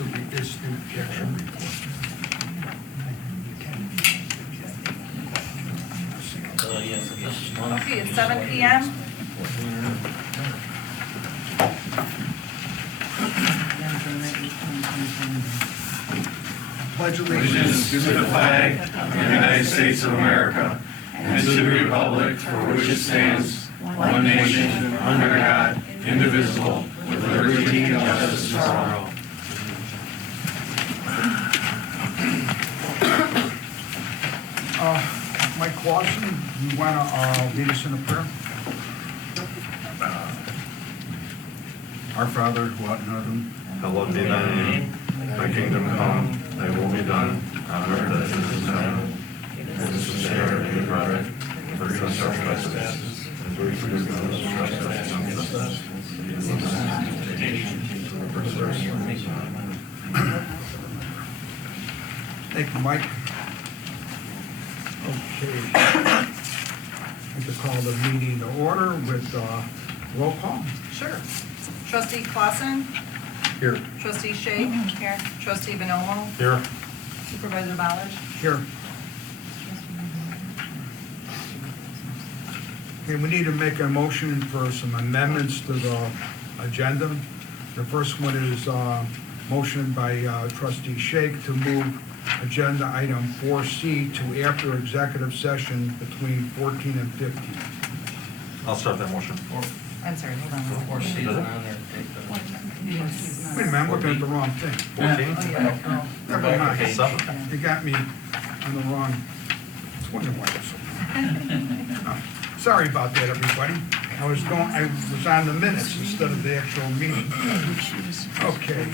is the actual report. Yes. Okay, it's 7 p.m. Pledge Allegiance to the flag of the United States of America and to the republic for which it stands, one nation, under God, indivisible, with liberty and justice for all. Mike Clausen, you want to lead us in a prayer? Our Father, who art in heaven, Hallowed be thy name, thy kingdom come, thy will be done, on earth as it is in heaven. Give us this day our daily bread, and forgive us our trespasses, as we forgive those who trespass against us. Lead us not into temptation, but deliver us from evil. Thank you, Mike. Okay. I'd like to call the meeting to order with roll call. Sure. Trustee Clausen, here. Trustee Shake. Here. Trustee Bonomo, Here. Supervisor Ballard. Here. Okay, we need to make a motion for some amendments to the agenda. The first one is motion by Trustee Shake to move agenda item 4C to after executive session between 14 and 15. I'll start that motion. I'm sorry, hold on. Or she's on there. Wait a minute, I'm looking at the wrong thing. 14? Oh, yeah. Never mind. Okay, 7. You got me on the wrong. It's wondering why it's so. Sorry about that, everybody. I was on the minutes instead of the actual meeting. Okay.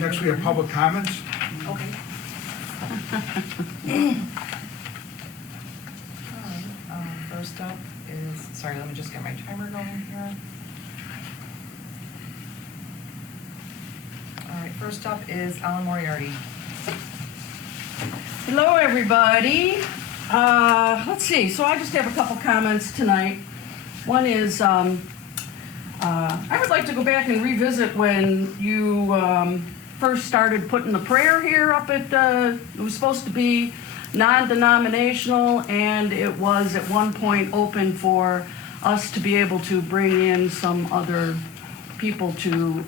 Next we have public comments. Okay. First up is, sorry, let me just get my timer going here. All right, first up is Alan Moriarty. Hello, everybody. Let's see, so I just have a couple comments tonight. One is, I would like to go back and revisit when you first started putting the prayer here up at, it was supposed to be non-denominational, and it was at one point open for us to be able to bring in some other people to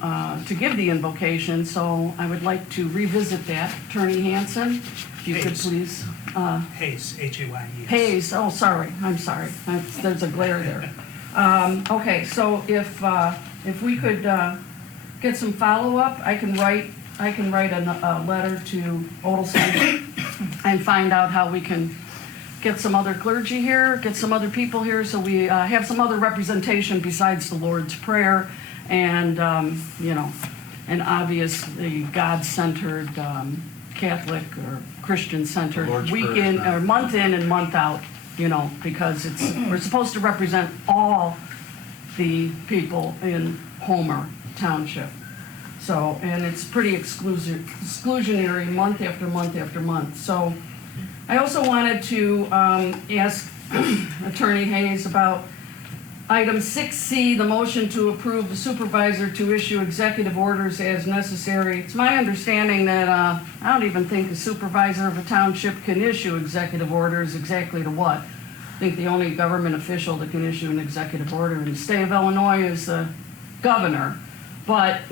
give the invocation. So I would like to revisit that. Attorney Hanson, if you could please. Hayes, H-A-Y-E-S. Hayes, oh, sorry, I'm sorry. There's a glare there. Okay, so if we could get some follow-up, I can write a letter to Odelson and find out how we can get some other clergy here, get some other people here, so we have some other representation besides the Lord's Prayer and, an obviously God-centered, Catholic or Christian-centered week in, or month in and month out, because we're supposed to represent all the people in Homer Township. So, and it's pretty exclusionary month after month after month. So I also wanted to ask Attorney Hayes about item 6C, the motion to approve the supervisor to issue executive orders as necessary. It's my understanding that I don't even think the supervisor of a township can issue executive orders exactly to what. I think the only government official that can issue an executive order in the state of Illinois is the governor. But,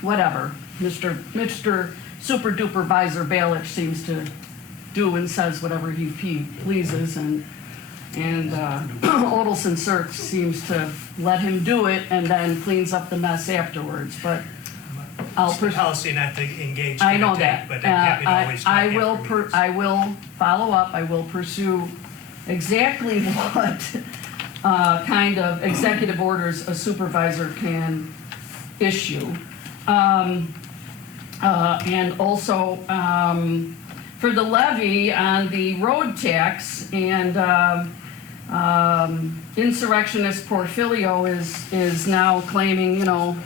whatever. Mr. Super Duper Visor Balich seems to do and says whatever he pleases, and Odelson Search seems to let him do it and then cleans up the mess afterwards. But It's the policy not to engage. I know to that. But I'm happy to always talk I afterwards. will follow up. I will pursue exactly what kind of executive orders a supervisor can issue. And also for the levy on the road tax, and insurrectionist Porfirio is now claiming,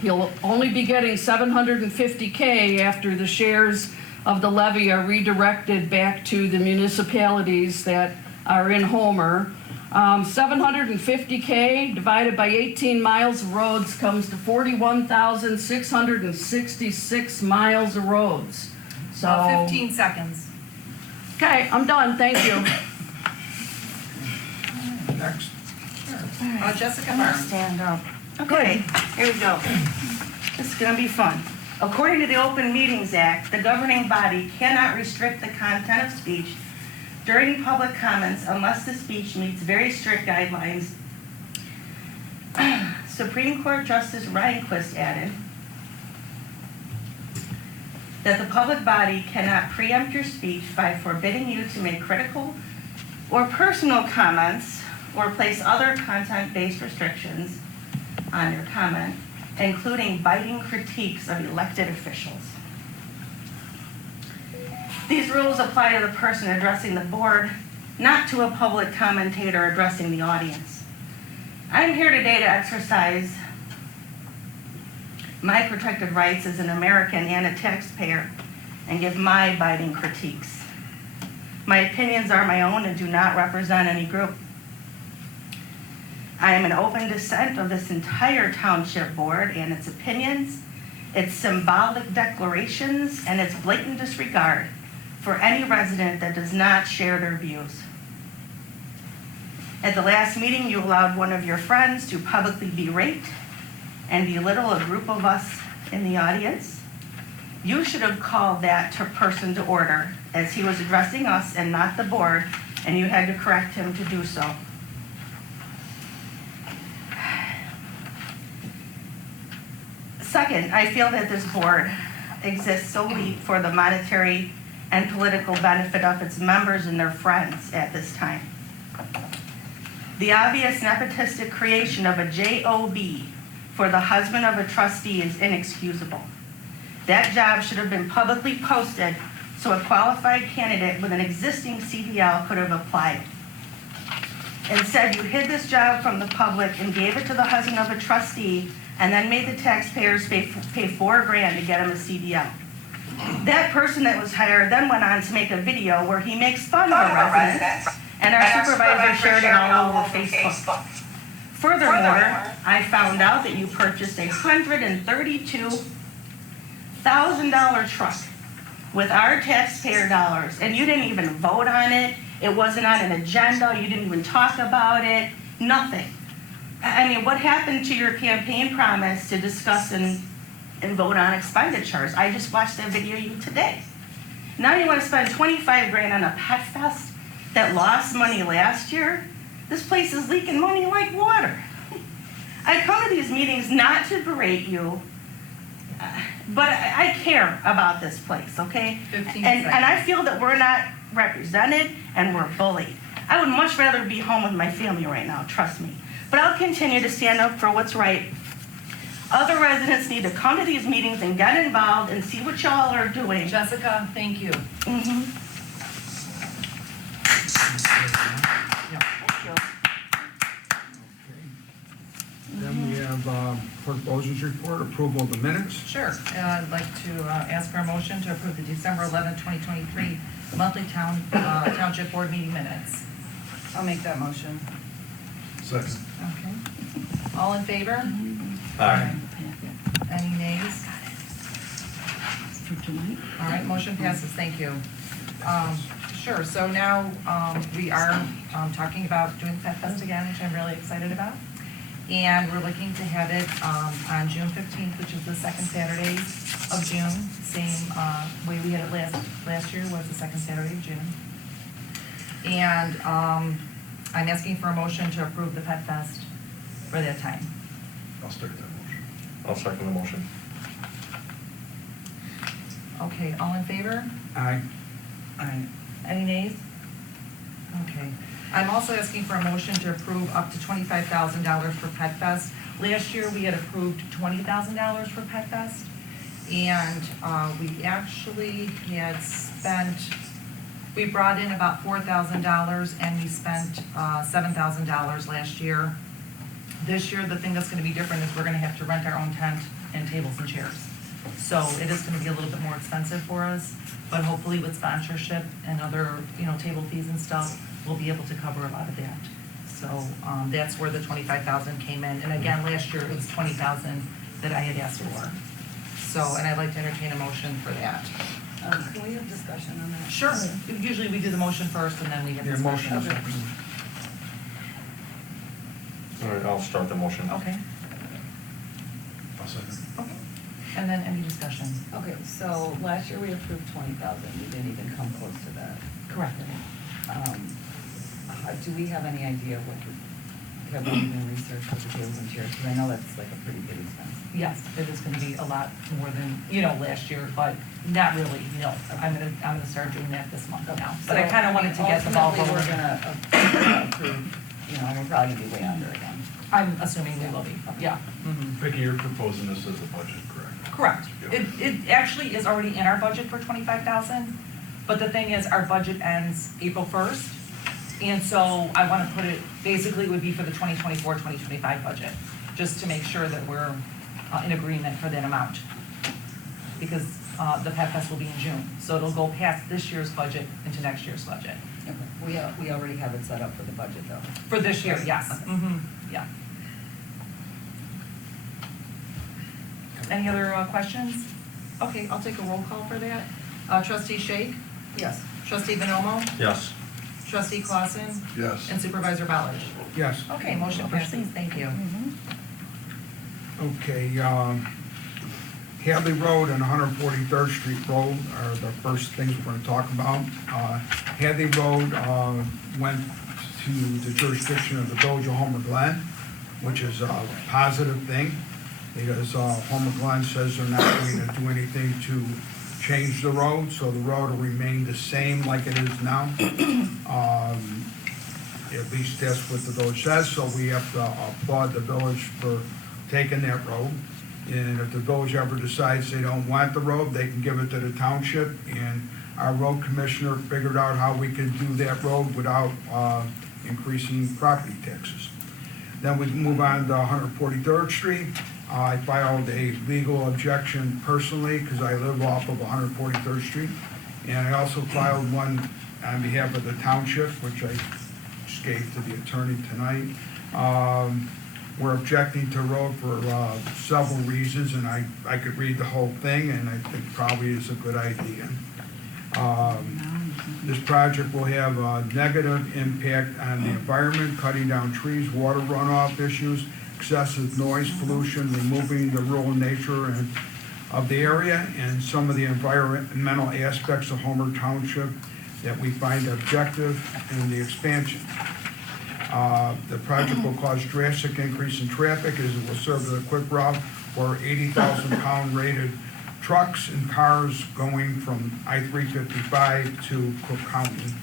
he'll only be getting $750K after the shares of the levy are redirected back to the municipalities that are in Homer. 750K divided by 18 miles of roads comes to 41,666 miles of roads. So, 15 seconds. okay, I'm done, thank you. Next. Jessica I'm gonna Barnes. stand up. Okay, here we go. This is gonna be fun. According to the Open Meetings Act, the governing body cannot restrict the content of speech during public comments unless the speech meets very strict guidelines. Supreme Court Justice Rehnquist added that the public body cannot preempt your speech by forbidding you to make critical or personal comments or place other content-based restrictions on your comment, including biting critiques of elected officials. These rules apply to the person addressing the board, not to a public commentator addressing the audience. I'm here today to exercise my protected rights as an American and a taxpayer and give my biting critiques. My opinions are my own and do not represent any group. I am in open dissent of this entire township board and its opinions, its symbolic declarations, and its blatant disregard for any resident that does not share their views. At the last meeting, you allowed one of your friends to publicly berate and belittle a group of us in the audience. You should have called that person to order, as he was addressing us and not the board, and you had to correct him to do so. Second, I feel that this board exists solely for the monetary and political benefit of its members and their friends at this time. The obvious nepotistic creation of a JOB for the husband of a trustee is inexcusable. That job should have been publicly posted so a qualified candidate with an existing CDL could have applied. Instead, you hid this job from the public and gave it to the husband of a trustee and then made the taxpayers pay $4,000 to get him a CDL. That person that was hired then went on to make a video where he makes fun of our residents, and our supervisor shared it all over Facebook. Furthermore, I found out that you purchased a $132,000 truck with our taxpayer dollars, and you didn't even vote on it. It wasn't on an agenda. You didn't even talk about it. Nothing. I mean, what happened to your campaign promise to discuss and vote on expenditures? I just watched that video today. Now you want to spend $25,000 on a pet fest that lost money last year? This place is leaking money like water. I come to these meetings not to berate you, but I care about this place, okay? 15 and seconds. I feel that we're not represented and we're bullied. I would much rather be home with my family right now, trust me. But I'll continue to stand up for what's right. Other residents need to come to these meetings and get involved and see what y'all are doing. Jessica, thank you. Mm-hmm. Thank you. Then we have Clerk Bozen's report, approval of the minutes. Sure. I'd like to ask for a motion to approve the December 11, 2023 monthly township board meeting minutes. I'll make that motion. Second. Okay. All in favor? Aye. Any nays? For tonight? All right, motion passes, thank you. Sure, so now we are talking about doing Pet Fest again, which I'm really excited about. And we're looking to have it on June 15th, which is the second Saturday of June. Same way we had it last year, was the second Saturday of June. And I'm asking for a motion to approve the Pet Fest for that time. I'll stick with that motion. I'll second the motion. Okay, all in favor? Aye. Aye. Any nays? Okay. I'm also asking for a motion to approve up to $25,000 for Pet Fest. Last year, we had approved $20,000 for Pet Fest. And we actually had spent, we brought in about $4,000 and we spent $7,000 last year. This year, the thing that's gonna be different is we're gonna have to rent our own tent and tables and chairs. So it is gonna be a little bit more expensive for us, but hopefully with sponsorship and other, table fees and stuff, we'll be able to cover a lot of that. So that's where the 25,000 came in. And again, last year it was 20,000 that I had asked for. So, and I'd like to entertain a motion for that. Can we have discussion on that? Sure. Usually we do the motion first and then we have Yeah, discussion. motion. Okay. All right, I'll start the motion. Okay, I'll second. okay. And then any discussion? Okay, so last year we approved 20,000, we didn't even come close to that. Correct. Do we have any idea what, have we even researched what the tables and chairs, because I know that's like a pretty big expense. Yes, it is gonna be a lot more than, last year, but not really, no. I'm gonna start doing that this month now. But I kinda wanted to get the ball Ultimately, rolling. we're gonna approve, and we're probably gonna be way under again. I'm assuming we will be, yeah. Mhm. Vicki, you're proposing this as a budget, correct? Correct. It actually is already in our budget for 25,000, but the thing is, our budget ends April 1st. And so I wanna put it, basically it would be for the 2024, 2025 budget, just to make sure that we're in agreement for that amount. Because the Pet Fest will be in June, so it'll go past this year's budget into next year's budget. Okay, we already have it set up for the budget though. For this year, yes. Okay. Yeah. Any other questions? Okay, I'll take a roll call for that. Trustee Shake, Yes. trustee Bonomo, Yes. trustee Clausen, Yes. and supervisor Ballard. Yes. Okay, motion passes, thank you. Okay, Hadley Road and 143rd Street Road are the first things we're gonna talk about. Hadley Road, went to the jurisdiction of the Village of Homer Glen, which is a positive thing, because, Homer Glen says they're not going to do anything to change the road, so the road will remain the same like it is now. At least that's what the village says, so we have to applaud the village for taking that road. And if the village ever decides they don't want the road, they can give it to the township. And our road commissioner figured out how we could do that road without increasing property taxes. Then we move on to 143rd Street. I filed a legal objection personally because I live off of 143rd Street. And I also filed one on behalf of the township, which I just gave to the attorney tonight. We're objecting to road for several reasons, and I could read the whole thing, and I think probably is a good idea. This project will have a negative impact on the environment, cutting down trees, water runoff issues, excessive noise pollution, removing the rural nature of the area, and some of the environmental aspects of Homer Township that we find objective in the expansion. The project will cause drastic increase in traffic as it will serve as a quick route for 80,000-pound rated trucks and cars going from I-355 to Cook County.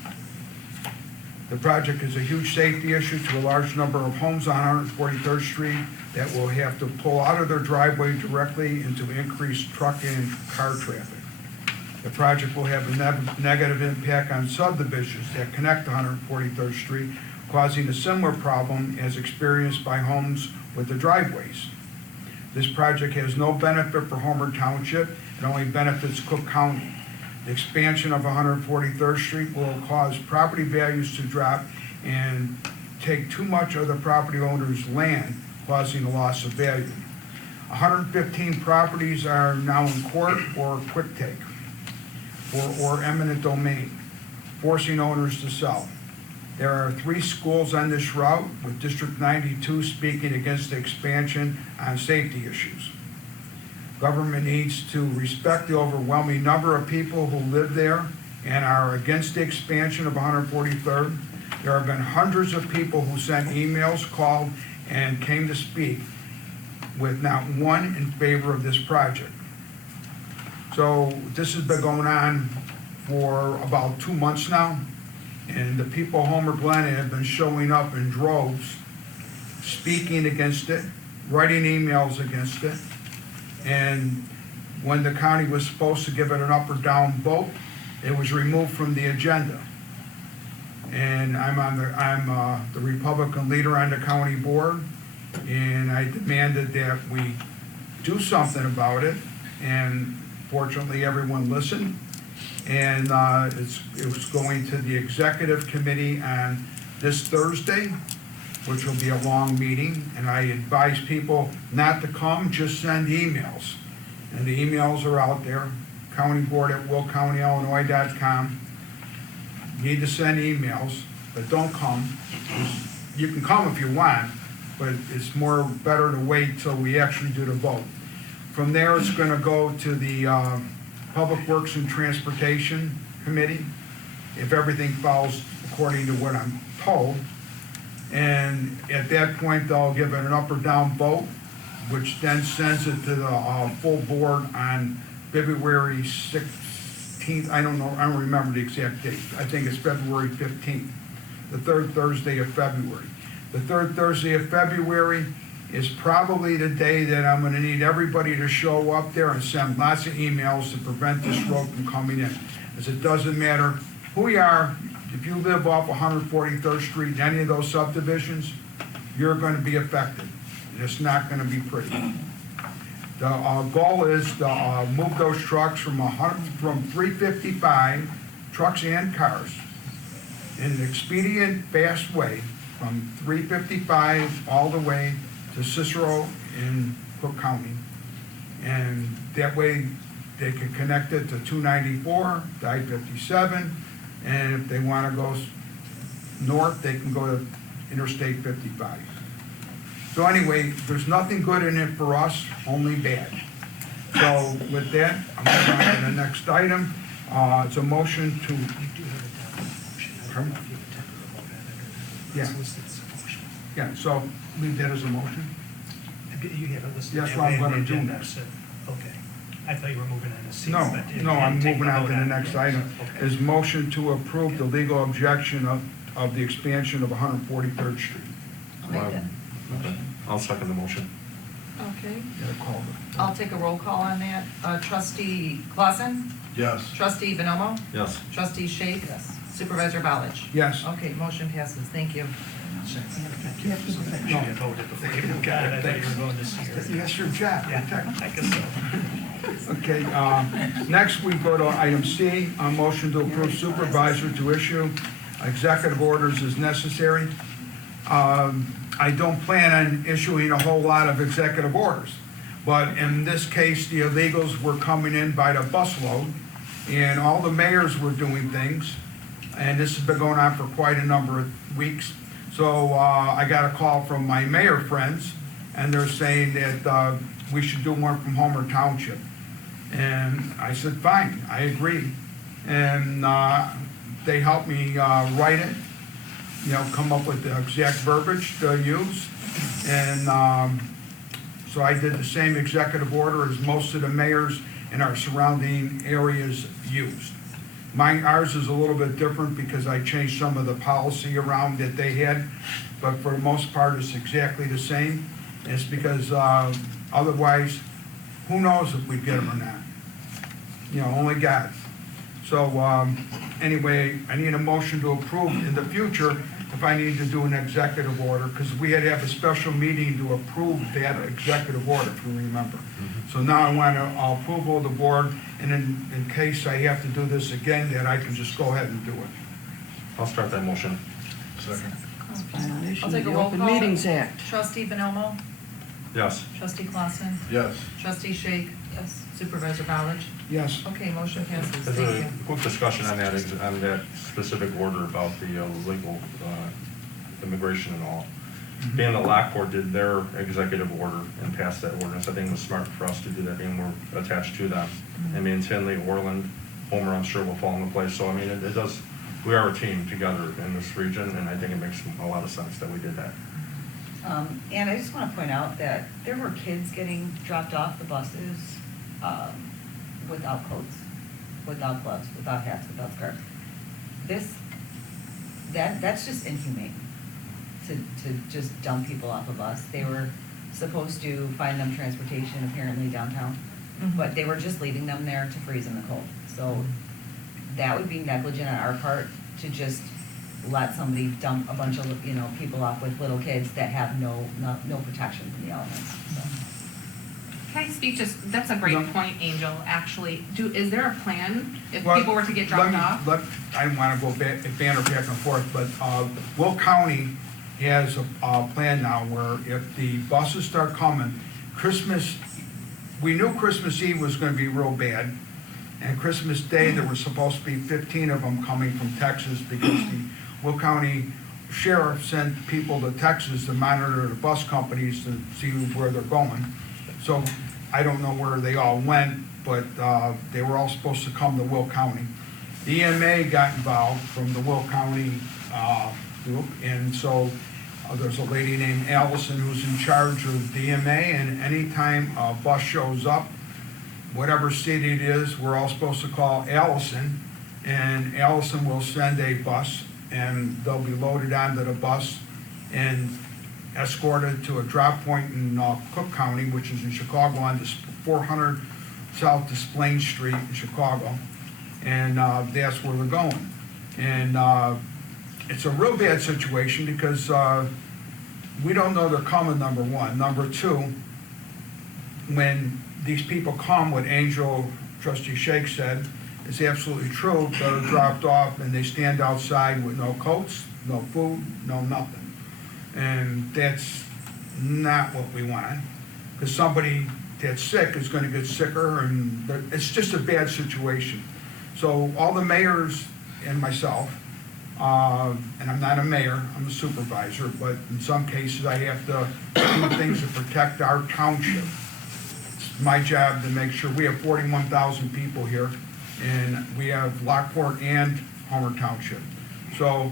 The project is a huge safety issue to a large number of homes on 143rd Street that will have to pull out of their driveway directly into increased truck and car traffic. The project will have a negative impact on subdivisions that connect to 143rd Street, causing a similar problem as experienced by homes with the driveways. This project has no benefit for Homer Township, it only benefits Cook County. The expansion of 143rd Street will cause property values to drop and take too much of the property owner's land, causing a loss of value. 115 properties are now in court or quick take, or eminent domain, forcing owners to sell. There are 3 schools on this route, with District 92 speaking against the expansion on safety issues. Government needs to respect the overwhelming number of people who live there and are against the expansion of 143rd. There have been hundreds of people who sent emails, called, and came to speak, with not one in favor of this project. So this has been going on for about 2 months now. And the people of Homer Glen have been showing up in droves, speaking against it, writing emails against it. And when the county was supposed to give it an up or down vote, it was removed from the agenda. And I'm the Republican leader on the county board, and I demanded that we do something about it. And fortunately, everyone listened. And it was going to the executive committee on this Thursday. which will be a long meeting, and I advise people not to come, just send emails. And the emails are out there, countyboard@willcountyillinois.com. Need to send emails, but don't come. You can come if you want, but it's more better to wait till we actually do the vote. From there, it's gonna go to the Public Works and Transportation Committee, if everything follows according to what I'm told. And at that point, they'll give it an up or down vote, which then sends it to the full board on February 16th. I don't know, I don't remember the exact date. I think it's February 15th, the third Thursday of February. The third Thursday of February is probably the day that I'm gonna need everybody to show up there and send lots of emails to prevent this road from coming in. As it doesn't matter who you are, if you live off 143rd Street in any of those subdivisions, you're gonna be affected. It's not gonna be pretty. The goal is to move those trucks from 355, trucks and cars, in an expedient, fast way, from 355 all the way to Cicero in Cook County. And that way, they can connect it to 294, to I-57, and if they wanna go north, they can go to Interstate 55. So anyway, there's nothing good in it for us, only bad. So with that, I'm moving on to the next item. It's a motion to, You do have a motion. I don't know if you intended to vote on it or not. Yeah. It's listed as a motion. yeah, so leave that as a motion. You have it listed. That's that what I'm way on the gonna do agenda, next. so- Okay. I thought you were moving on a seat. No, but you no, I'm didn't take moving on vote to the it. next item. Okay. Is motion to approve the legal objection of the expansion of 143rd Street. I'll make that. Okay. I'll second the motion. Okay, Gotta call I'll take a roll call on that. Trustee Clausen? Yes. Trustee Bonomo? Yes. Trustee Shake? Supervisor Ballage? Yes. Okay, motion passes, thank you. You had voted before you even got it. I thought you were going this year. That's your job. Yeah, I guess so. Okay, next we go to item C, a motion to approve supervisor to issue executive orders as necessary. I don't plan on issuing a whole lot of executive orders, but in this case, the illegals were coming in by the busload, and all the mayors were doing things, and this has been going on for quite a number of weeks. So I got a call from my mayor friends, and they're saying that we should do one from Homer Township. And I said, fine, I agree. And they helped me write it, come up with the exact verbiage to use. And so I did the same executive order as most of the mayors in our surrounding areas used. Ours is a little bit different because I changed some of the policy around that they had, but for the most part, it's exactly the same. And it's because otherwise, who knows if we get them or not? Only God. So anyway, I need a motion to approve in the future if I need to do an executive order, because we had to have a special meeting to approve that executive order, if you remember. So now I want approval of the board, and in case I have to do this again, that I can just go ahead and do it. I'll start that motion. Second. Violation I'll of take the a roll Open call. Meetings Act. Trustee Bonomo? Yes. Trustee Clausen? Yes. Trustee Shake? Yes. Supervisor Ballage? Yes. Okay, motion passes, There's thank a you. quick discussion on that specific order about the legal immigration and all. Being that Lockport did their executive order and passed that ordinance, I think it was smart for us to do that, being we're attached to them. I mean, Tinley, Orland, Homer, I'm sure will fall into place. So, I mean, it does, we are a team together in this region, and I think it makes a lot of sense that we did that. And I just want to point out that there were kids getting dropped off the buses without coats, without gloves, without hats, without scarves. That's just inhumane to just dump people off a bus. They were supposed to find them transportation apparently downtown, but they were just leaving them there to freeze in the cold. So that would be negligent on our part to just let somebody dump a bunch of, people off with little kids that have no protection from the elements, so. Can I speak that's a great point, Angel, actually. Is there a plan if Well, people were to get dropped off? I want to go banter back and forth, but Will County has a plan now where if the buses start coming, Christmas, we knew Christmas Eve was gonna be real bad. And Christmas Day, there were supposed to be 15 of them coming from Texas because the Will County Sheriff sent people to Texas to monitor the bus companies to see where they're going. So I don't know where they all went, but they were all supposed to come to Will County. The EMA got involved from the Will County group, and so there's a lady named Allison who's in charge of the EMA, and anytime a bus shows up, whatever city it is, we're all supposed to call Allison, and Allison will send a bus, and they'll be loaded onto the bus and escorted to a drop point in Cook County, which is in Chicago, on this 400 South Desplaines Street in Chicago, and that's where they're going. And it's a real bad situation because we don't know they're coming, number one. Number two, when these people come, what Angel, Trustee Shake said, is absolutely true. They're dropped off and they stand outside with no coats, no food, no nothing. And that's not what we want, because somebody that's sick is going to get sicker, and it's just a bad situation. So all the mayors and myself, and I'm not a mayor, I'm a supervisor, but in some cases I have to do things to protect our township. It's my job to make sure we have 41,000 people here, and we have Lockport and Homer Township. So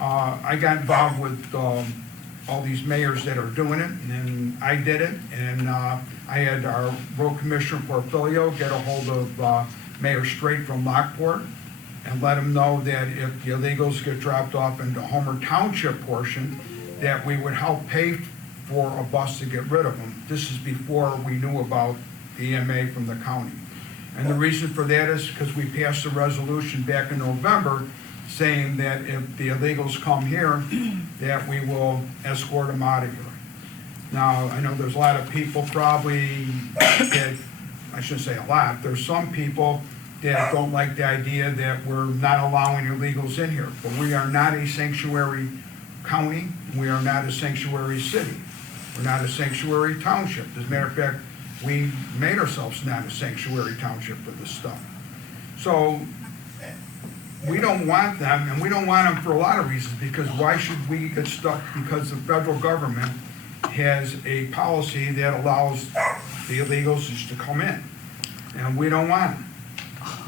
I got involved with all these mayors that are doing it, and I did it, and I had our road commissioner Portfolio get a hold of Mayor Straight from Lockport and let him know that if the illegals get dropped off into Homer Township portion, that we would help pay for a bus to get rid of them. This is before we knew about the EMA from the county. And the reason for that is because we passed a resolution back in November saying that if the illegals come here, that we will escort them out of here. Now, I know there's a lot of people probably that, I shouldn't say a lot, there's some people that don't like the idea that we're not allowing illegals in here. But we are not a sanctuary county, we are not a sanctuary city. We're not a sanctuary township. As a matter of fact, we made ourselves not a sanctuary township for this stuff. So we don't want them, and we don't want them for a lot of reasons, because why should we get stuck? Because the federal government has a policy that allows the illegals just to come in, and we don't want them.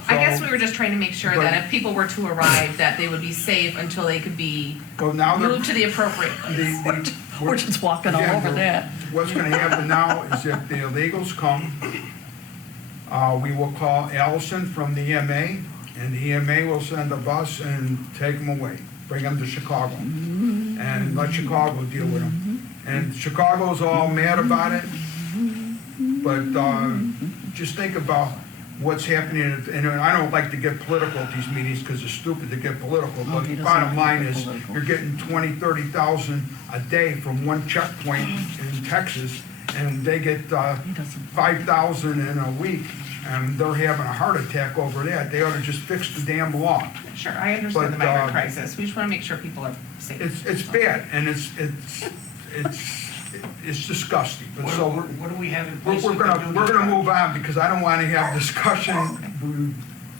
I guess we were just trying to make sure that if people were to arrive, that they would be safe until they could be moved to the appropriate place. We're just walking all over that. What's gonna happen now is if the illegals come, we will call Allison from the EMA, and the EMA will send a bus and take them away, bring them to Chicago, and let Chicago deal with them. And Chicago's all mad about it, but just think about what's happening, and I don't like to get political at these meetings because it's stupid to get political, but bottom line is you're getting 20, 30,000 a day from one checkpoint in Texas, and they get 5,000 in a week, and they're having a heart attack over that. They ought to just fix the damn law. Sure, I understand the migrant crisis. We just want to make sure people are safe. It's bad, and it's disgusting. But so What do we have in place? we're gonna move on, because I don't want to have discussion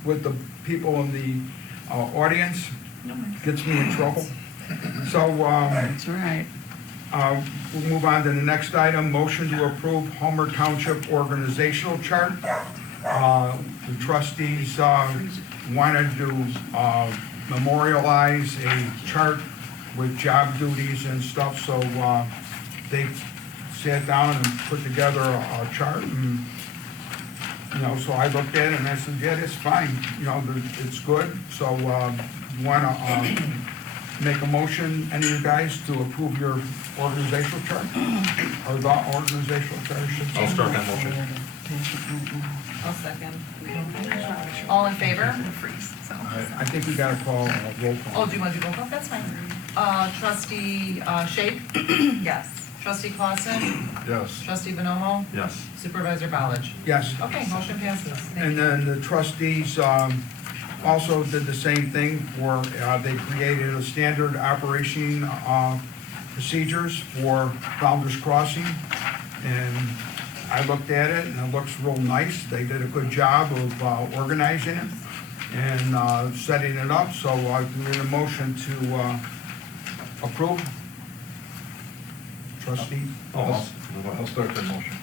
with the people in the audience. Gets me in trouble. So That's right. we'll move on to the next item. Motion to approve Homer Township organizational chart. The trustees wanted to memorialize a chart with job duties and stuff, so they sat down and put together a chart, and, so I looked at it and I said, yeah, that's fine, it's good. So, want to make a motion, any of you guys, to approve your organizational chart? Or the organizational chart, I should say. I'll start that motion. I'll second. All in favor? I think we gotta call a roll Oh, call. do you want to do roll call? That's fine. Trustee Shake? Yes. Trustee Clausen? Yes. Trustee Bonomo? Yes. Supervisor Ballage? Yes. Okay, motion passes. Thank And you. then the trustees also did the same thing, they created a standard operation procedures for Founder's Crossing. And I looked at it and it looks real nice. They did a good job of organizing it and setting it up. So I need a motion to approve. Trustee? I'll start the motion.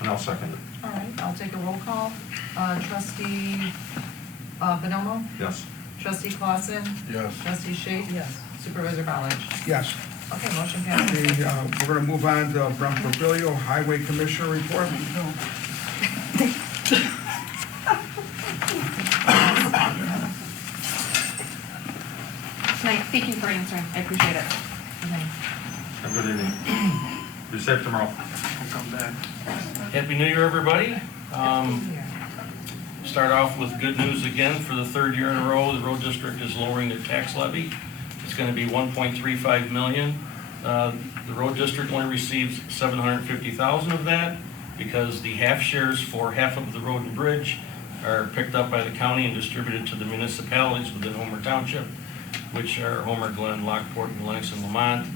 And I'll second it. All right, I'll take a roll call. Trustee Bonomo? Yes. Trustee Clausen? Yes. Trustee Shake? Yes. Supervisor Ballard? Yes. Okay, motion passes. Okay, we're gonna move on to Brent Papilio, Highway Commissioner report. Nice, thank you for answering, I appreciate it. Have a good evening. Be safe tomorrow. Happy New Year, everybody. Start off with good news again. For the third year in a row, the road district is lowering their tax levy. It's going to be $1.35 million. The road district only receives $750,000 of that because the half shares for half of the road and bridge are picked up by the county and distributed to the municipalities within Homer Township, which are Homer, Glen, Lockport, and Lennox and Lamont.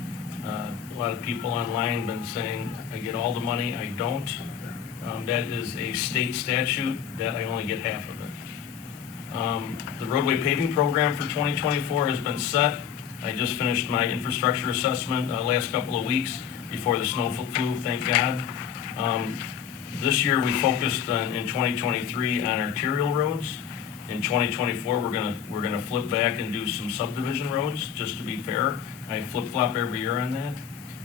A lot of people online have been saying, I get all the money, I don't. That is a state statute that I only get half of it. The roadway paving program for 2024 has been set. I just finished my infrastructure assessment last couple of weeks before the snow flew, thank God. This year we focused in 2023 on arterial roads. In 2024 we're gonna flip back and do some subdivision roads, just to be fair. I flip-flop every year on that.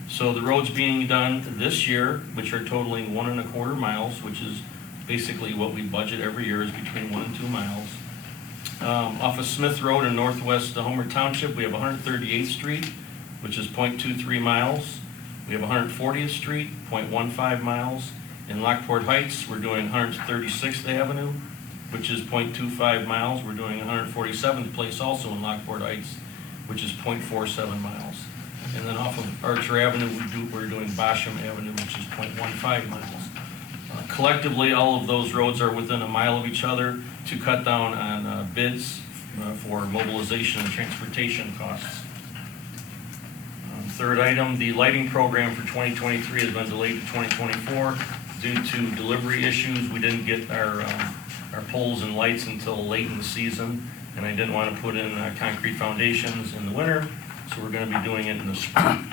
So the roads being done this year, which are totaling 1.25 miles, which is basically what we budget every year, is between 1 and 2 miles. Off of Smith Road in northwest Homer Township, we have 138th Street, which is 0.23 miles. We have 140th Street, 0.15 miles. In Lockport Heights, we're doing 136th Avenue, which is 0.25 miles. We're doing 147th Place also in Lockport Heights, which is 0.47 miles. And then off of Archer Avenue, we're doing Basham Avenue, which is 0.15 miles. Collectively, all of those roads are within a mile of each other to cut down on bids for mobilization and transportation costs. Third item, the lighting program for 2023 has been delayed to 2024 due to delivery issues. We didn't get our poles and lights until late in the season, and I didn't want to put in concrete foundations in the winter, so we're going to be doing it in the spring.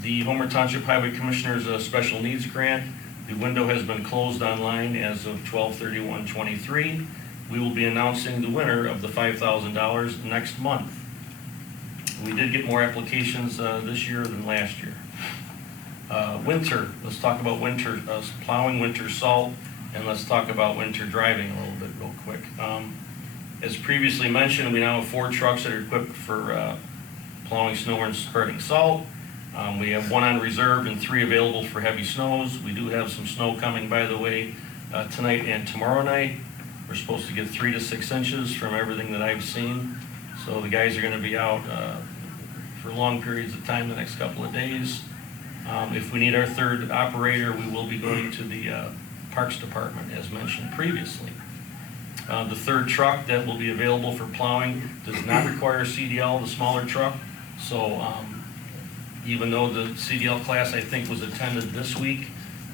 The Homer Township Highway Commissioner's Special Needs Grant, the window has been closed online as of 12/31/23. We will be announcing the winner of the $5,000 next month. We did get more applications this year than last year. Winter, let's talk about winter plowing, winter salt, and let's talk about winter driving a little bit real quick. As previously mentioned, we now have 4 trucks that are equipped for plowing snow and spreading salt. We have 1 on reserve and 3 available for heavy snows. We do have some snow coming, by the way, tonight and tomorrow night. We're supposed to get 3 to 6 inches from everything that I've seen. So the guys are going to be out for long periods of time the next couple of days. If we need our third operator, we will be going to the Parks Department, as mentioned previously. The third truck that will be available for plowing does not require CDL, the smaller truck. So even though the CDL class, I think, was attended this week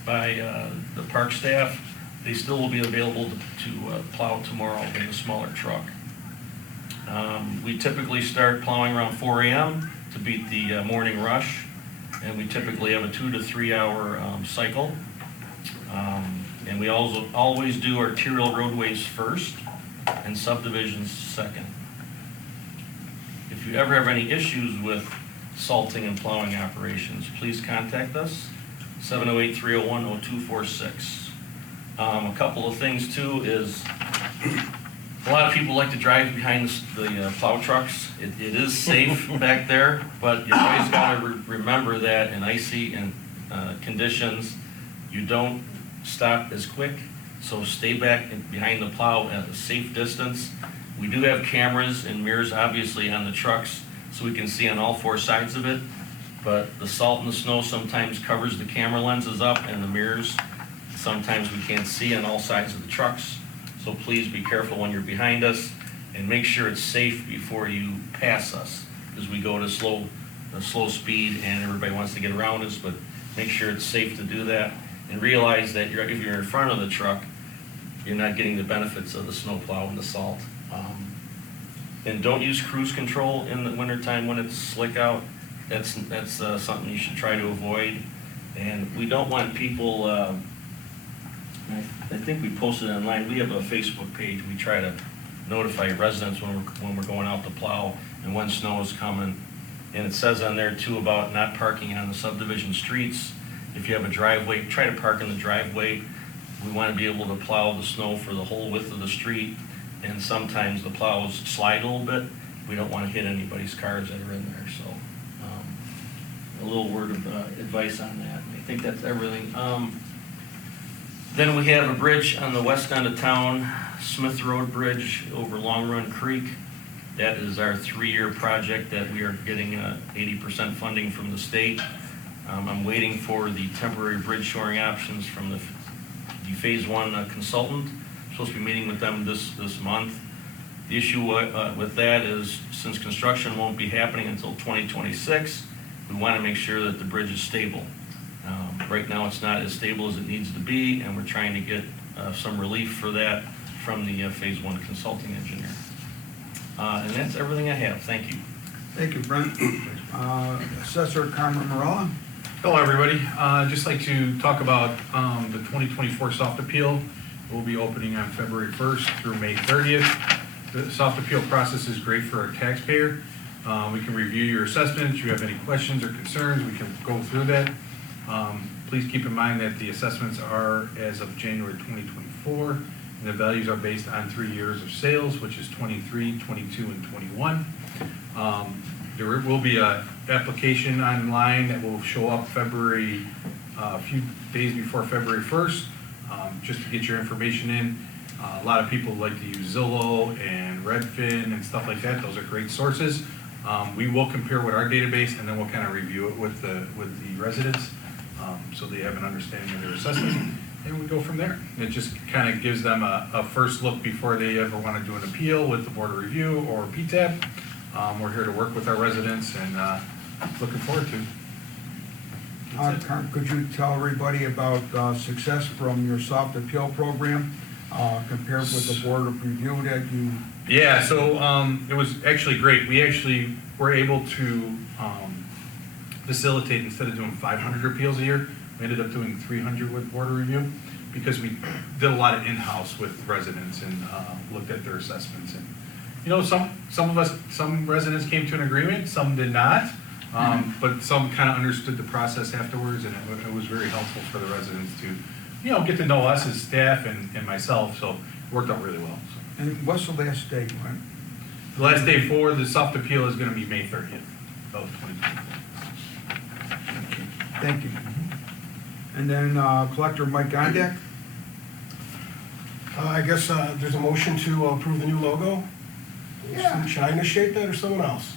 by the park staff, they still will be available to plow tomorrow in the smaller truck. We typically start plowing around 4 a.m. to beat the morning rush, and we typically have a 2 to 3 hour cycle. And we also always do arterial roadways first and subdivisions second. If you ever have any issues with salting and plowing operations, please contact us, 708-301-0246. A couple of things too is, a lot of people like to drive behind the plow trucks. It is safe back there, but you always got to remember that in icy and conditions, you don't stop as quick. So stay back behind the plow at a safe distance. We do have cameras and mirrors, obviously, on the trucks, so we can see on all 4 sides of it. But the salt and the snow sometimes covers the camera lenses up and the mirrors. Sometimes we can't see on all sides of the trucks. So please be careful when you're behind us and make sure it's safe before you pass us, as we go at a slow a slow speed and everybody wants to get around us, but make sure it's safe to do that. And realize that if you're in front of the truck, you're not getting the benefits of the snow plow and the salt. And don't use cruise control in the wintertime when it's slick out. That's something you should try to avoid. And we don't want people, I think we posted online, we have a Facebook page, we try to notify residents when we're going out to plow and when snow is coming. And it says on there too about not parking on the subdivision streets. If you have a driveway, try to park in the driveway. We want to be able to plow the snow for the whole width of the street, and sometimes the plows slide a little bit. We don't want to hit anybody's cars that are in there, so a little word of advice on that. I think that's everything. Then we have a bridge on the west end of town, Smith Road Bridge over Long Run Creek. That is our 3-year project that we are getting 80% funding from the state. I'm waiting for the temporary bridge shoring options from the Phase 1 consultant. I'm supposed to be meeting with them this month. The issue with that is, since construction won't be happening until 2026, we want to make sure that the bridge is stable. Right now, it's not as stable as it needs to be, and we're trying to get some relief for that from the Phase 1 consulting engineer. And that's everything I have. Thank you. Thank you, Brent. Assessor Carmen Morella. Hello, everybody. Just like to talk about the 2024 soft appeal. We'll be opening on February 1st through May 30th. The soft appeal process is great for a taxpayer. We can review your assessments. If you have any questions or concerns, we can go through that. Please keep in mind that the assessments are as of January 2024, and the values are based on 3 years of sales, which is 23, 22, and 21. There will be an application online that will show up a few days before February 1st, just to get your information in. A lot of people like to use Zillow and Redfin and stuff like that. Those are great sources. We will compare with our database, and then we'll kind of review it with the residents, so they have an understanding of their assessment, and we go from there. It just kind of gives them a first look before they ever want to do an appeal with the Board of Review or PTAB. We're here to work with our residents, and looking forward to it. Could you tell everybody about success from your soft appeal program compared with the Board of Review that you... Yeah, so it was actually great. We actually were able to facilitate, instead of doing 500 appeals a year, we ended up doing 300 with Board of Review, because we did a lot of in-house with residents and looked at their assessments. And you know, some residents came to an agreement, some did not, but some kind of understood the process afterwards, and it was very helpful for the residents to, you know, get to know us as staff and myself. So it worked out really well. So. And what's the last date, Glenn? The last day for the soft appeal is going to be May 30th of 2024. Thank you. And then Collector Mike Gondek. I guess there's a motion to approve the new logo. Yeah. Should I initiate that or someone else?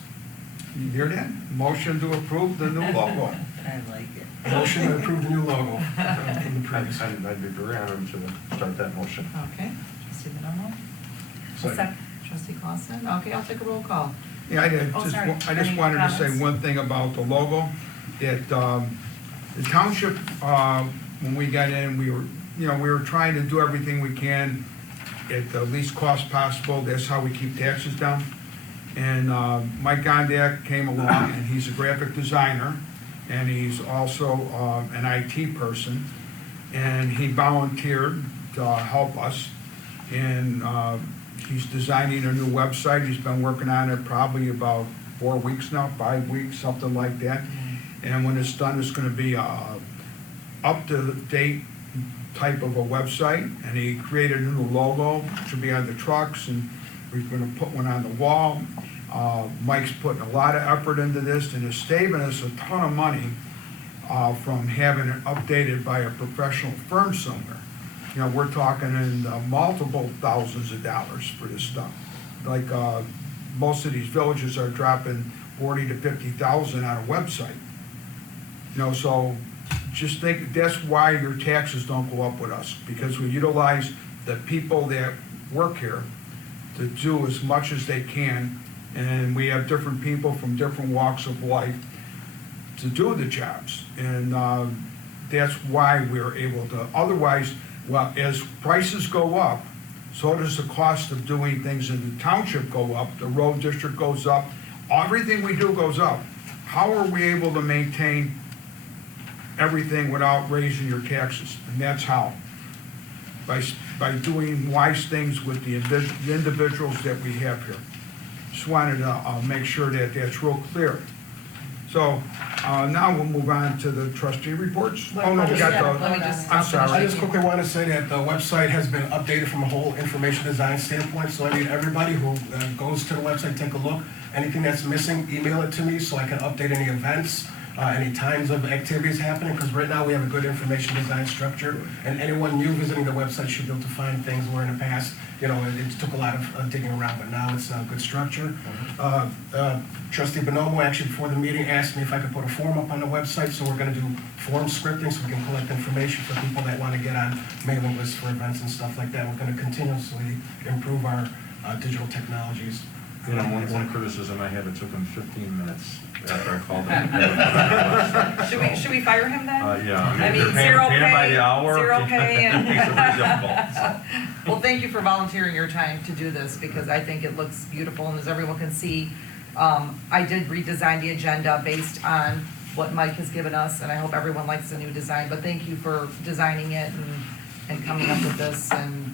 You hear that? Motion to approve the new logo. I like it. Motion to approve the new logo from the previous. I'd be very honored to start that motion. Okay, trustee Bonomo? Second. Trustee Clausen? Okay, I'll take a roll call. Yeah, I sorry. just Any wanted to say comments? one thing about the logo. That the township, when we got in, we were trying to do everything we can at the least cost possible. That's how we keep taxes down. And Mike Gondak came along, and he's a graphic designer, and he's also an IT person, and he volunteered to help us. And he's designing a new website. He's been working on it probably about 4 weeks now, 5 weeks, something like that. And when it's done, it's going to be a up-to-date type of a website. And he created a new logo, which will be on the trucks, and we're going to put one on the wall. Mike's putting a lot of effort into this, and it's saving us a ton of money from having it updated by a professional firm somewhere. You know, we're talking in multiple thousands of dollars for this stuff. Like most of these villages are dropping 40 to 50,000 on a website. You know, so just think that's why your taxes don't go up with us, because we utilize the people that work here to do as much as they can, and we have different people from different walks of life. to do the jobs. And that's why we're able to, otherwise, well, as prices go up, so does the cost of doing things in the township go up, the road district goes up, everything we do goes up. How are we able to maintain everything without raising your taxes? And that's how. By doing wise things with the individuals that we have here. Just wanted to make sure that that's real clear. So now we'll move on to the trustee reports. Oh, no, we got Let me just. I'm sorry. I just quickly want to say that the website has been updated from a whole information design standpoint, so I need everybody who goes to the website, take a look. Anything that's missing, email it to me so I can update any events, any times of activities happening, because right now we have a good information design structure, and anyone new visiting the website should be able to find things where in the past, you know, it took a lot of digging around, but now it's a good structure. Trustee Bonomo actually before the meeting asked me if I could put a form up on the website, so we're gonna do form scripting so we can collect information for people that wanna get on mailing lists for events and stuff like that. We're gonna continuously improve our digital technologies. You know, one criticism I have, it took him 15 minutes after I called him. Should we fire him then? Yeah, I mean, you're zero paying by pay, the hour. zero pay and- Makes it pretty difficult, so. Well, thank you for volunteering your time to do this, because I think it looks beautiful, and as everyone can see, I did redesign the agenda based on what Mike has given us, and I hope everyone likes the new design, but thank you for designing it and coming up with this, and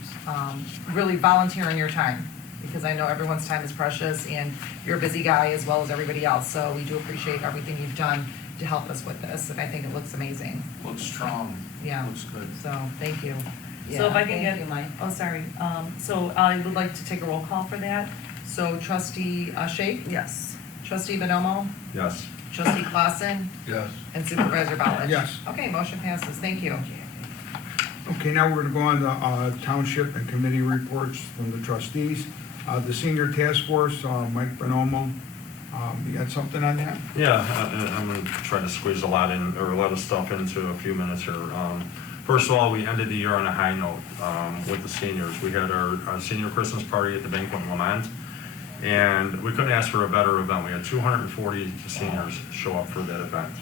really volunteering your time, because I know everyone's time is precious, and you're a busy guy as well as everybody else, so we do appreciate everything you've done to help us with this, and I think it looks amazing. Looks strong. Yeah. Looks good. So, thank you. Yeah, So if I can thank get, you, Mike. oh, sorry, so I would like to take a roll call for that. So trustee Shake? Yes. Trustee Bonomo? Yes. Trustee Clausen? Yes. And Supervisor Ballard? Yes. Okay, motion passes, thank you. Okay, now we're gonna go on to township and committee reports from the trustees. The senior task force, Mike Bonomo, you got something on that? Yeah, I'm gonna try to squeeze a lot of stuff into a few minutes here. First of all, we ended the year on a high note with the seniors. We had our senior Christmas party at the Banquet in Lamont, and we couldn't ask for a better event. We had 240 seniors show up for that event.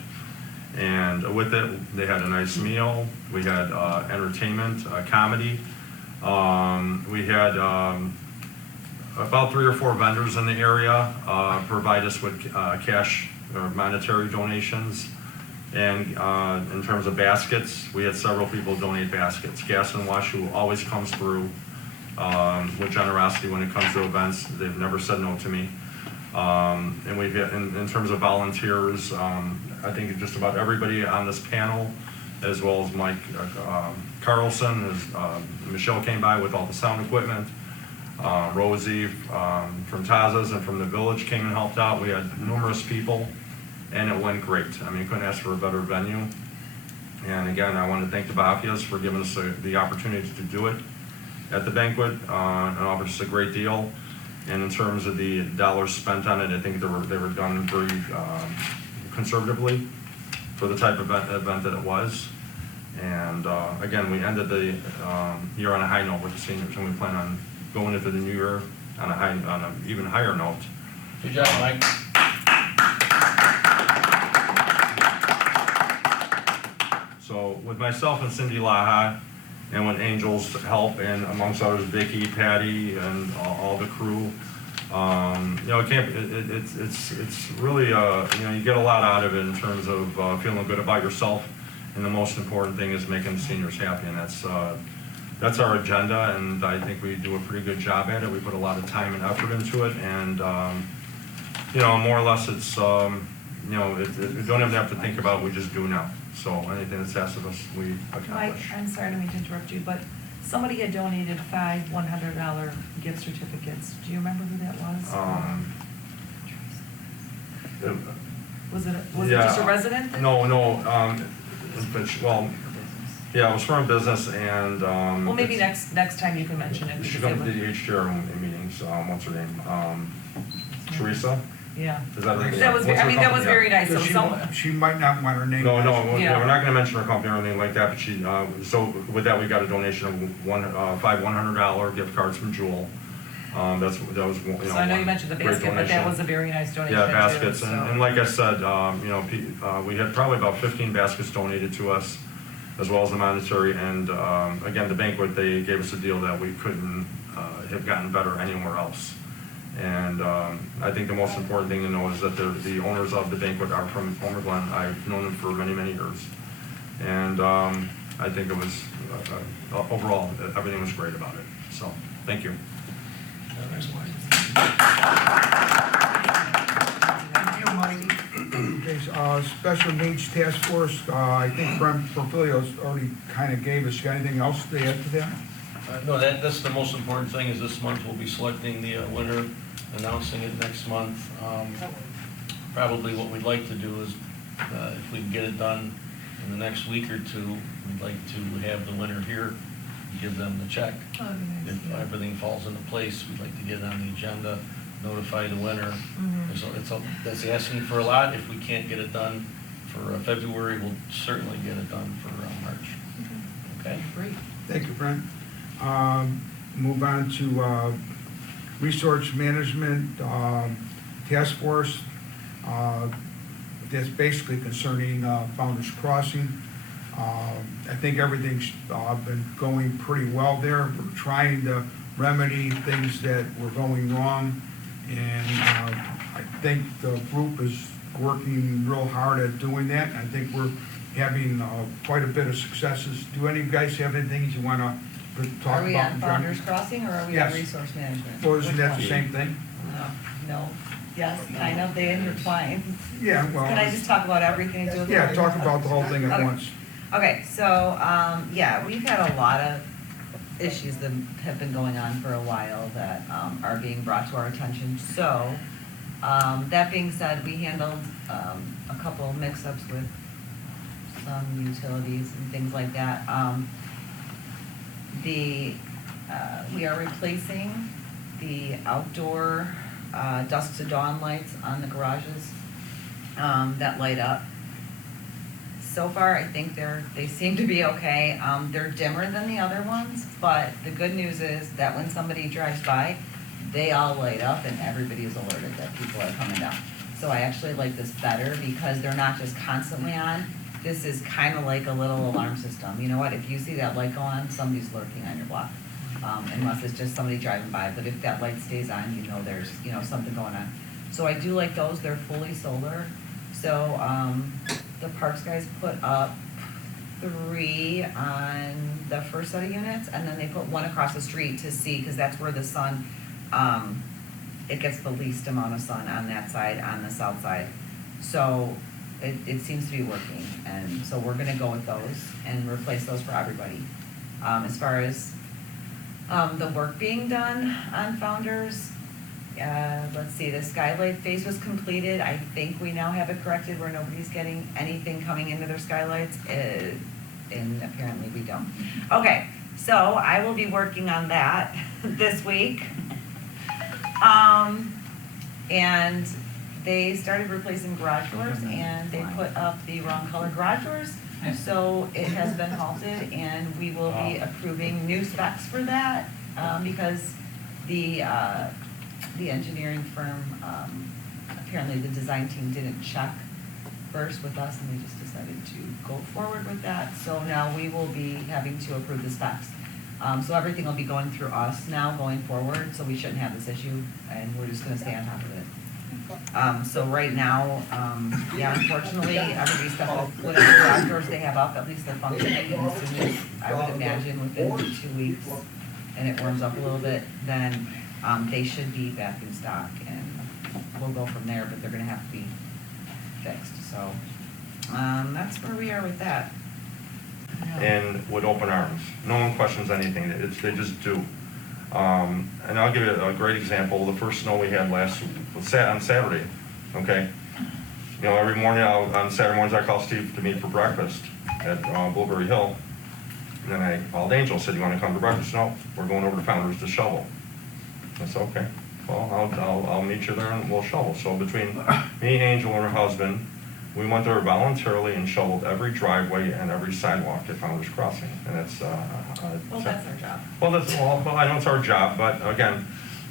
And with it, they had a nice meal, we had entertainment, comedy. We had about 3 or 4 vendors in the area provide us with cash or monetary donations. And in terms of baskets, we had several people donate baskets. Gas and Wash, who always comes through with generosity when it comes to events. They've never said no to me. And we've got, in terms of volunteers, I think just about everybody on this panel, as well as Mike Carlson, Michelle came by with all the sound equipment. Rosie from Taz's and from the village came and helped out. We had numerous people, and it went great. I mean, couldn't ask for a better venue. And again, I want to thank the Bafias for giving us the opportunity to do it at the banquet, and offered us a great deal. And in terms of the dollars spent on it, I think they were done very conservatively for the type of event that it was. And again, we ended the year on a high note with the seniors, and we plan on going into the new year on an even higher note. Good job, Mike. So with myself and Cindy Laha, and with Angel's help, and amongst others, Vicky, Patty, and all the crew, you know, it's really, you know, you get a lot out of it in terms of feeling good about yourself, and the most important thing is making the seniors happy, and that's our agenda, and I think we do a pretty good job at it. We put a lot of time and effort into it, and you know, more or less, it's you know, we don't even have to think about it, we just do now. So anything that's asked of us, we Mike, accomplish. I'm sorry, I didn't mean to interrupt you, but somebody had donated 5 $100 gift certificates. Do you remember who that was? Was it Yeah. just a resident? No, well, yeah, it was from a business, and Well, maybe next time you can mention it. You should because come it to the was- HDR meetings. What's her name? Teresa? Yeah. Is that her? That was, What's I her mean, that was company? very nice. So She someone, she might not want her name. No, mentioned. Yeah. we're not gonna mention her company or anything like that, but so with that, we got a donation of $5 $100 gift cards from Jewel. That was, you know. So I know you one mentioned the great basket, but that donation. was a very nice donation Yeah, too, baskets, so. and like I said, you know, we had probably about 15 baskets donated to us, as well as the monetary, and again, the banquet, they gave us a deal that we couldn't have gotten better anywhere else. And I think the most important thing to know is that the owners of the banquet are from Homer Glen. I've known them for many, many years. And I think it was, overall, everything was great about it. So, thank you. Thank you, Mike. Okay, Special Needs Task Force, I think Brent Porfilio's already kind of gave us, got anything else to add to that? No, that's the most important thing, is this month we'll be selecting the winner, announcing it next month. Probably what we'd like to do is, if we can get it done in the next week or two, we'd like to have the winner here, and give them the check. Oh, that'd be nice, If yeah. everything falls into place, we'd like to get it on the agenda, notify the winner. So that's asking for a lot. If we can't get it done for February, we'll certainly get it done for March. Okay? Great. Thank you, Brent. Move on to Resource Management Task Force. That's basically concerning Founder's Crossing. I think everything's been going pretty well there. We're trying to remedy things that were going wrong, and I think the group is working real hard at doing that, and I think we're having quite a bit of successes. Do any of you guys have anything you want to talk about? Are we on in Founder's terms- Crossing, or are we Yes. on Resource Management? Well, isn't that the Which same thing? one? No, yes, kind of, they intertwine. Yeah, well. Can I just talk about everything to do with? Yeah, talk about the whole thing at Okay. once. Okay, so, yeah, we've had a lot of issues that have been going on for a while that are being brought to our attention. So, that being said, we handled a couple of mix-ups with some utilities and things like that. We are replacing the outdoor dusk to dawn lights on the garages that light up. So far, I think they seem to be okay. They're dimmer than the other ones, but the good news is that when somebody drives by, they all light up and everybody is alerted that people are coming down. So I actually like this better because they're not just constantly on. This is kind of like a little alarm system. You know what, if you see that light go on, somebody's lurking on your block. Unless it's just somebody driving by, but if that light stays on, you know there's, something going on. So I do like those, they're fully solar. So, the Parks guys put up 3 on the first set of units, and then they put 1 across the street to see, because that's where the sun, it gets the least amount of sun on that side, on the south side. So it seems to be working, and so we're gonna go with those and replace those for everybody. As far as the work being done on Founders, let's see, the skylight phase was completed. I think we now have it corrected where nobody's getting anything coming into their skylights, and apparently we don't. Okay, so I will be working on that this week. And they started replacing garage doors, and they put up the wrong color garage doors. So it has been halted, and we will be approving new specs for that, because the engineering firm, apparently the design team didn't check first with us, and they just decided to go forward with that. So now we will be having to approve the specs. So everything will be going through us now going forward, so we shouldn't have this issue, and we're just gonna stay on top of it. So right now, yeah, unfortunately, everybody's stuck with whatever garage doors they have up, at least they're functioning, and as soon as, I would imagine within 2 weeks, and it warms up a little bit, then, they should be back in stock, and we'll go from there, but they're gonna have to be fixed, so, that's where we are with that. And with open arms. No one questions anything, they just do. And I'll give you a great example. The first snow we had on Saturday, okay? Every morning, on Saturday mornings, I call Steve to meet for breakfast at Blueberry Hill. And then I called Angel, said, you want to come to breakfast? No, we're going over to Founders to shovel. I said, okay, well, I'll meet you there and we'll shovel. So between me, Angel, and her husband, we went there voluntarily and shoveled every driveway and every sidewalk at Founders Crossing. And it's, Well, that's our job. well, I know it's our job, but again,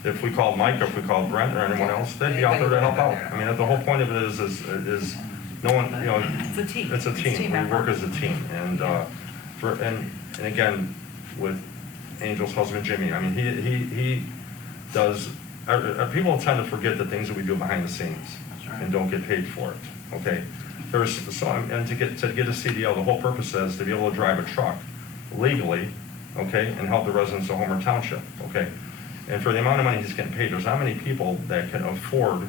if we called Mike, or if we called Brent or anyone else, they'd be out there to help out. I mean, the whole point of it is no one, you know, It's a team. it's a team. We effort. work as a team. And, and again, with Angel's husband, Jimmy, I mean, he does, people tend to forget the things that we do behind the scenes and don't get paid for it, okay? And to get a CDL, the whole purpose is to be able to drive a truck legally, okay, and help the residents of Homer Township, okay? And for the amount of money he's getting paid, there's not many people that can afford,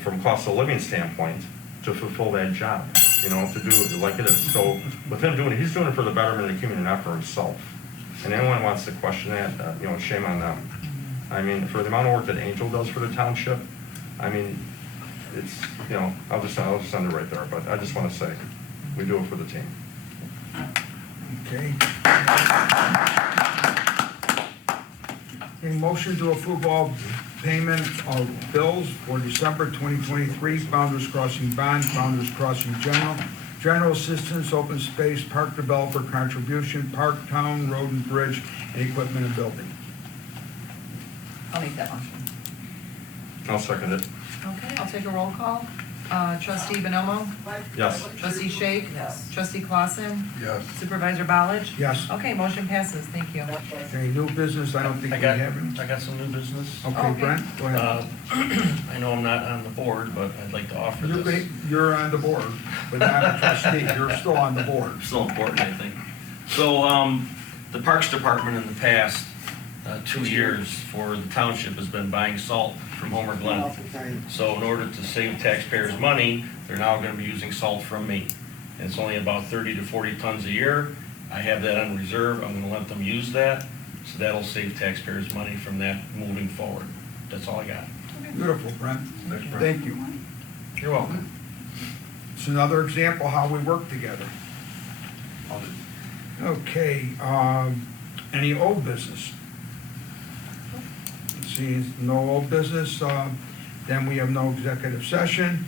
from cost of living standpoint, to fulfill that job, you know, to do it like it is. So with him doing it, he's doing it for the betterment of the community, not for himself. And anyone wants to question that, you know, shame on them. I mean, for the amount of work that Angel does for the township, I mean, it's, you know, I'll just end it right there, but I just want to say, we do it for the team. Okay. A motion to approve all payment of bills for December 2023, Founders Crossing Bond, Founders Crossing General Assistance, Open Space, Park Developer Contribution, Park, Town, Road and Bridge, and Equipment and Building. I'll make that motion. I'll second it. Okay, I'll take a roll call. Trustee Bonomo? Yes. Trustee Shake? Yes. Trustee Clausen? Yes. Supervisor Ballich? Yes. Okay, motion passes, thank you. Okay, new business, I don't think we have any. I got some new business. Okay, Okay. Brent, go ahead. I know I'm not on the board, but I'd like to offer this. You're on the board, but not a trustee, you're still on the board. Still important, I think. So, the Parks Department in the past 2 years for the township has been buying salt from Homer Glen. So in order to save taxpayers money, they're now gonna be using salt from me. And it's only about 30 to 40 tons a year. I have that on reserve, I'm gonna let them use that, so that'll save taxpayers money from that moving forward. That's all I got. Beautiful, Brent. Thank you. You're welcome. It's another example how we work together. Okay, any old business? See, no old business, then we have no executive session.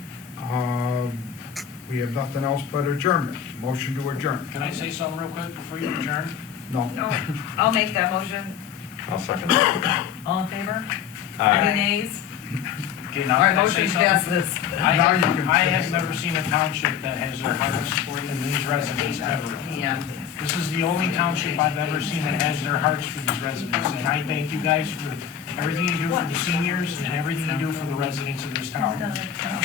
We have nothing else but adjournment. Motion to adjourn. Can I say something real quick before you adjourn? No. No, I'll make that motion. I'll second it. All in favor? Aye. Any nays? Okay, now All right, can I say motion something? passes. Now you can I say have something. never seen a township that has their hearts in these residents ever. Yeah. This is the only township I've ever seen that has their hearts for these residents. And I thank you guys for everything you do for the seniors and everything you do for the residents of this town.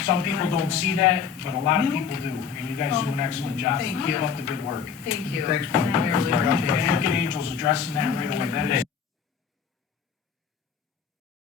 Some people don't see that, but a lot of people do. And you guys do an excellent job. Thank Keep you. up the good work. Thank you. Thanks. I really appreciate it. And look at Angels addressing that right away. That is